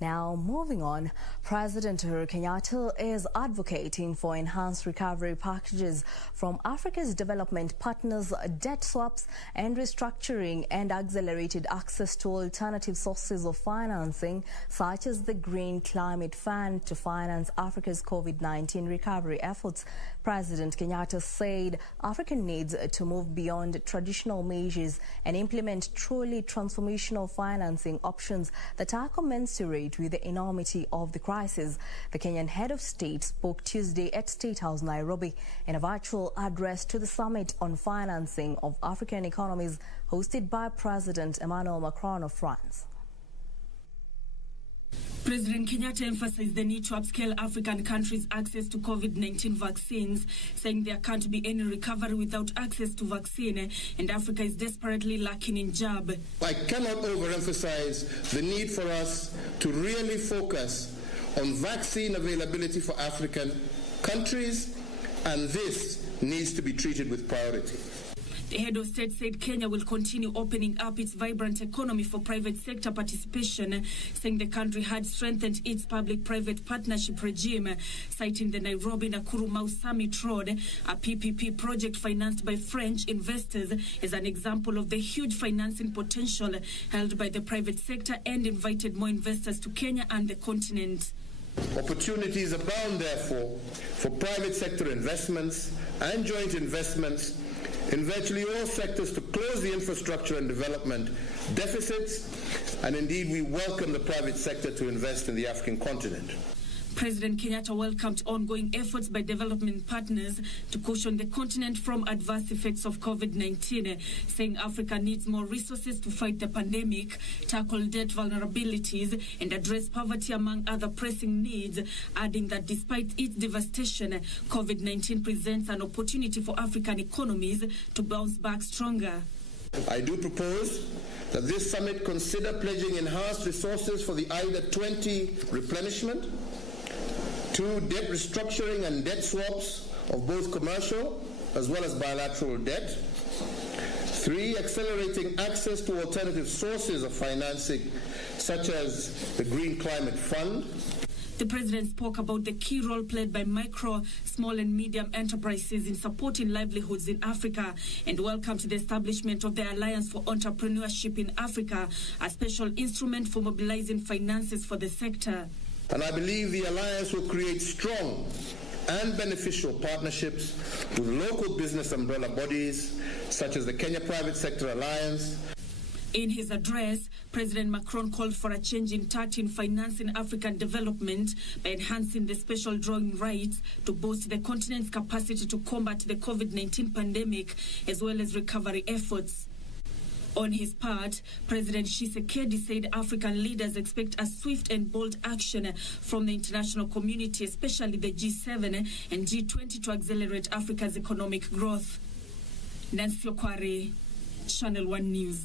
Now, moving on, President Uhuru Kenyatta is advocating for enhanced recovery packages from Africa's development partners, debt swaps and restructuring, and accelerated access to alternative sources of financing, such as the Green Climate Fund, to finance Africa's COVID-19 recovery efforts. President Kenyatta said Africa needs to move beyond traditional measures and implement truly transformational financing options that are commensurate with the enormity of the crisis. The Kenyan Head of State spoke Tuesday at State House, Nairobi, in a virtual address to the Summit on Financing of African Economies hosted by President Emmanuel Macron of France. President Kenyatta emphasized the need to upscale African countries' access to COVID-19 vaccines, saying there can't be any recovery without access to vaccine, and Africa is desperately lacking in jab. I cannot overemphasize the need for us to really focus on vaccine availability for African countries, and this needs to be treated with priority. The head of state said Kenya will continue opening up its vibrant economy for private sector participation, saying the country had strengthened its public-private partnership regime, citing the Nairobi-Nakuru-Mau Summit Road, a PPP project financed by French investors, as an example of the huge financing potential held by the private sector, and invited more investors to Kenya and the continent. Opportunities abound, therefore, for private sector investments and joint investments in virtually all sectors to close the infrastructure and development deficits, and indeed we welcome the private sector to invest in the African continent. President Kenyatta welcomed ongoing efforts by development partners to cushion the continent from adverse effects of COVID-19, saying Africa needs more resources to fight the pandemic, tackle debt vulnerabilities, and address poverty, among other pressing needs, adding that despite its devastation, COVID-19 presents an opportunity for African economies to bounce back stronger. I do propose that this summit consider pledging enhanced resources for the IDA 20 replenishment, 2, debt restructuring and debt swaps of both commercial as well as bilateral debt. 3, accelerating access to alternative sources of financing, such as the Green Climate Fund. The president spoke about the key role played by micro, small and medium enterprises in supporting livelihoods in Africa, and welcomed the establishment of the Alliance for Entrepreneurship in Africa, a special instrument for mobilizing finances for the sector. And I believe the alliance will create strong and beneficial partnerships with local business umbrella bodies, such as the Kenya Private Sector Alliance. In his address, President Macron called for a change in tact in financing African development by enhancing the special drawing rights to boost the continent's capacity to combat the COVID-19 pandemic, as well as recovery efforts. On his part, President Tshisekedi said African leaders expect a swift and bold action from the international community, especially the G7 and G20, to accelerate Africa's economic growth. Nancy Okware, Channel 1 News.